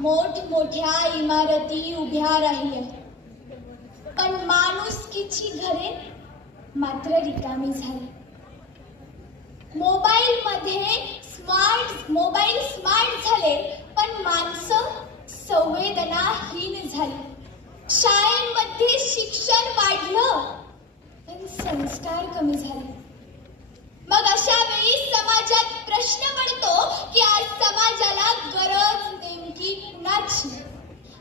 मोठमोठ्या इमारती उभ्या राहिल्या, पण माणुसकीची घरे मात्र रिकामी झाली. मोबाईल स्मार्ट झाले, पण माणसं संवेदनाहीन झाली. शाळेमध्ये शिक्षण वाढलं, पण संस्कार कमी झाले. मग अशा वेळी समाजात प्रश्न पडतो की आज समाजाला गरज नेमकी कुणाची?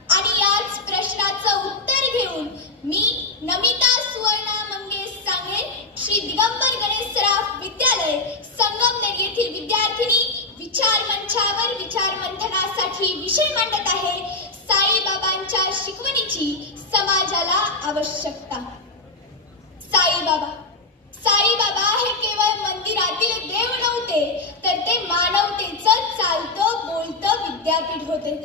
आणि याच प्रश्नाचं उत्तर घेऊन मी नमिता सुवर्णा मंगेश सांगेन, श्री दिगंबर गणेश सराफ विद्यालय संगमनेर येथील विद्यार्थिनी विचार मंचावर विचार मंथनासाठी विषय मांडत आहे, साईबाबांच्या शिकवणीची समाजाला आवश्यकता. साईबाबा हे केवळ मंदिरातील देव नव्हते, तर ते मानवतेचं चालतं बोलतं विद्यापीठ होते.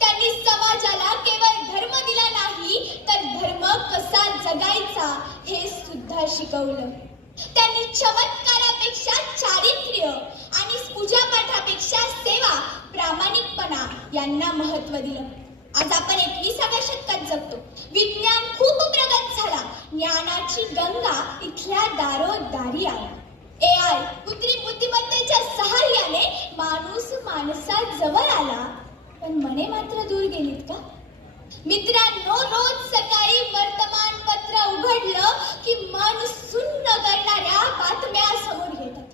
त्यांनी समाजाला केवळ धर्म दिला नाही, तर धर्म कसा जगायचा हे सुद्धा शिकवलं. त्यांनी चमत्कारापेक्षा चारित्र्य आणि पूजापाठापेक्षा सेवा, प्रामाणिकपणा यांना महत्त्व दिलं. आज आपण 21व्या शतकात जगतो. विज्ञान खूप प्रगत झाला, ज्ञानाची गंगा इथल्या दारोदारी आली. AI कृत्रिम बुद्धिमत्तेच्या सहाय्याने माणूस माणसाजवळ आला, पण मने मात्र दूर गेलीत का? मित्रांनो, रोज सकाळी वर्तमानपत्र उघडलं की मन सुन्न करणाऱ्या बातम्या समोर येतात.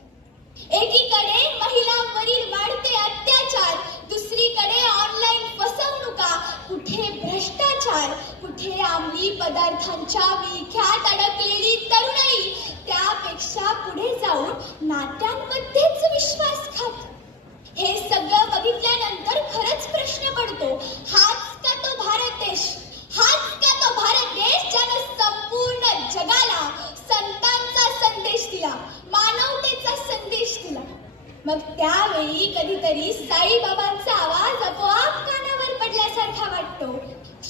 एकीकडे महिलांवरील वाढते अत्याचार, दुसरीकडे ऑनलाईन फसवणुका, कुठे भ्रष्टाचार, कुठे अंमली पदार्थांच्या विळख्यात अडकलेली तरुणाई, त्यापेक्षा पुढे जाऊन नात्यांमध्येच विश्वासघात. हे सगळं बघितल्यानंतर खरंच प्रश्न पडतो, हाच का तो भारत देश? हाच का तो भारत देश ज्यानं संपूर्ण जगाला संतांचा संदेश दिला, मानवतेचा संदेश दिला? मग त्यावेळी कधीतरी साईबाबांचा आवाज आपोआप कानावर पडल्यासारखा वाटतो.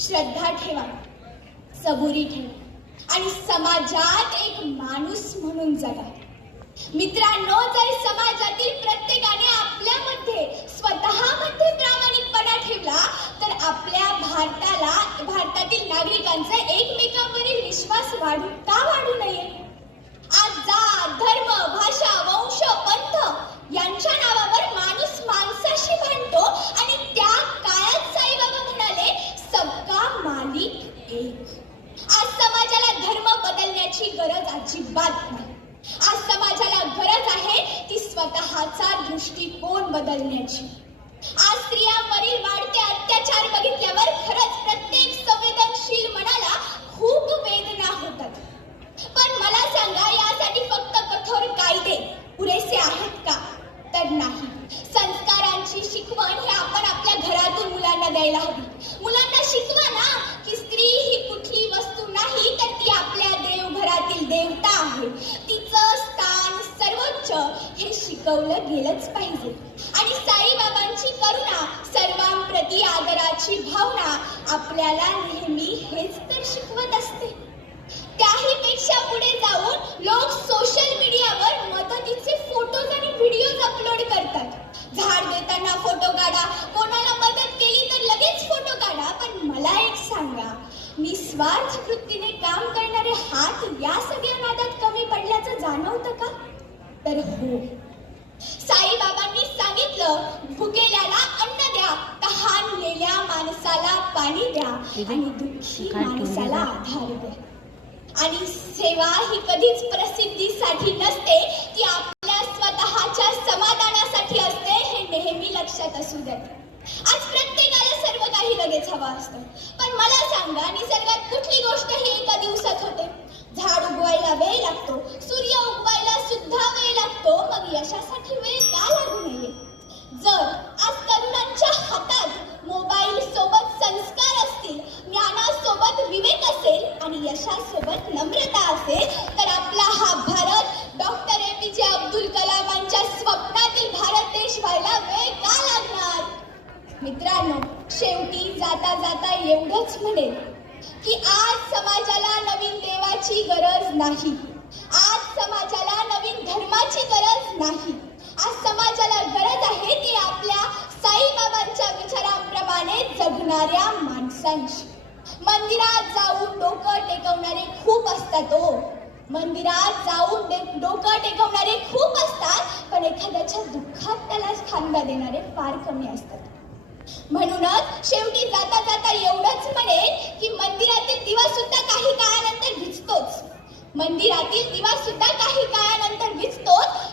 श्रद्धा ठेवा, सबुरी ठेवा आणि समाजात एक माणूस म्हणून जगा. मित्रांनो, जर समाजातील प्रत्येकाने आपल्यामध्ये स्वतःमध्ये प्रामाणिकपणा ठेवला, तर आपल्या भारतातील नागरिकांचा एकमेकांवरील विश्वास वाढू नये? आज जात, धर्म, भाषा, वंश, पंथ यांच्या नावावर माणूस माणसाशी भांडतो आणि त्या काळात साईबाबा म्हणाले, सबका मालिक एक. आज समाजाला धर्म बदलण्याची गरज अजिबात नाही. आज समाजाला गरज आहे ती स्वतःचा दृष्टिकोन बदलण्याची. आज स्त्रियांवरील वाढते अत्याचार बघितल्यावर खरंच प्रत्येक संवेदनशील मनाला खूप वेदना होतात. पण मला सांगा, यासाठी फक्त कठोर कायदे पुरेसे आहेत का? तर नाही. संस्कारांची शिकवण हे आपण आपल्या घरातून मुलांना द्यायला हवी. मुलांना शिकवा ना की स्त्री ही कुठली वस्तू नाही, तर ती आपल्या देवघरातील देवता आहे. तिचं स्थान सर्वोच्च हे शिकवलं गेलंच पाहिजे. आणि साईबाबांची करुणा, सर्वांप्रती आदराची भावना आपल्याला नेहमी हेच तर शिकवत असते. त्याही पेक्षा पुढे जाऊन लोक सोशल मीडियावर मदतीचे फोटोज आणि व्हिडिओज अपलोड करतात. झाड देताना फोटो काढा, कोणाला मदत केली तर लगेच फोटो काढा. पण मला एक सांगा, निस्वार्थ वृत्तीने काम करणारे हात या सगळ्या नादात कमी पडल्याचं जाणवतं का? तर हो. साईबाबांनी सांगितलं, भुकेल्याला अन्न द्या, तहानलेल्या माणसाला पाणी द्या आणि दुःखी माणसाला आधार द्या. आणि सेवा ही कधीच प्रसिद्धीसाठी नसते, ती आपल्या स्वतःच्या समाधानासाठी असते, हे नेहमी लक्षात असू द्या. आज प्रत्येकाला सर्व काही लगेच हवं असतं. पण मला सांगा, निसर्गात कुठली गोष्ट ही एका दिवसात होते? झाड उगवायला वेळ लागतो, सूर्य उगवायला सुद्धा वेळ लागतो. मग यशासाठी वेळ का लागू नये? जर आज तरुणांच्या हातात मोबाईल सोबत संस्कार असतील, ज्ञानासोबत विवेक असेल आणि यशासोबत नम्रता असेल, तर आपला हा भारत डॉक्टर APJ अब्दुल कलामांच्या स्वप्नातील भारत देश व्हायला वेळ का लागणार? मित्रांनो, शेवटी जाता जाता एवढंच म्हणेल की आज समाजाला नवीन देवाची गरज नाही. आज समाजाला नवीन धर्माची गरज नाही. आज समाजाला गरज आहे ती आपल्या साई करणाऱ्या माणसांशी. मंदिरात जाऊन डोकं टेकवणारे खूप असतात हो. मंदिरात जाऊन डोकं टेकवणारे खूप असतात, पण एखाद्याच्या दुःखात त्याला खांदा देणारे फार कमी असतात. म्हणूनच शेवटी जाता जाता एवढंच म्हणेन की मंदिरातील दिवा सुद्धा काही काळानंतर विझतोच. मंदिरातील दिवा सुद्धा काही काळानंतर विझतोच